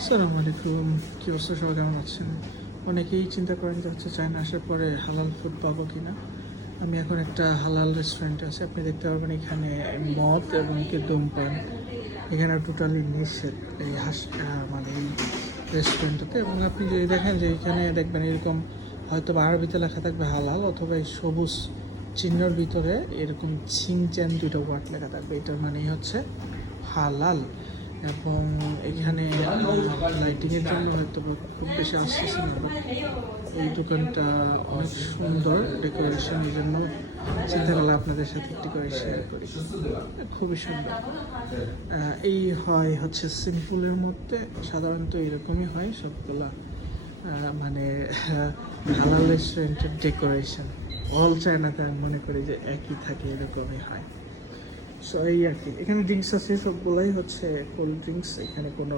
আসসালামু আলাইকুম, কি অবস্থা? সবাই কেমন আছেন? অনেকেই চিন্তা করেন যে হচ্ছে চায়না আসার পরে হালাল ফুড পাবো কিনা। আমি এখন একটা হালাল রেস্টুরেন্ট আছে, আপনি দেখতে পারবেন এখানে মদ এবং কি ধূমপান এখানে টোটালি নিষেধ এই মানে এই রেস্টুরেন্টটাতে। এবং আপনি যদি দেখেন যে এখানে দেখবেন এরকম হয়তো বা আরবিতে লেখা থাকবে হালাল, অথবা এই সবুজ চিহ্নর ভিতরে এরকম ছিংচ্যান দুটো ওয়ার্ড লেখা থাকবে, এটার মানেই হচ্ছে হালাল। এবং এখানে লাইটিংয়ের জন্য হয়তো বা খুব বেশি আসতেছে না, but এই দোকানটা অনেক সুন্দর ডেকোরেশন, এই জন্য চিন্তা করলে আপনাদের সাথে একটু করে শেয়ার করি। খুবই সুন্দর। এই হয় হচ্ছে সিম্পলের মধ্যে, সাধারণত এরকমই হয় সবগুলা মানে হালাল রেস্টুরেন্টের ডেকোরেশন। অল চায়নাতে আমি মনে করি যে একই থাকে, এরকমই হয়। সো এই আর কি, এখানে ড্রিঙ্কস আছে, সবগুলাই হচ্ছে কোল্ড ড্রিঙ্কস, এখানে কোনো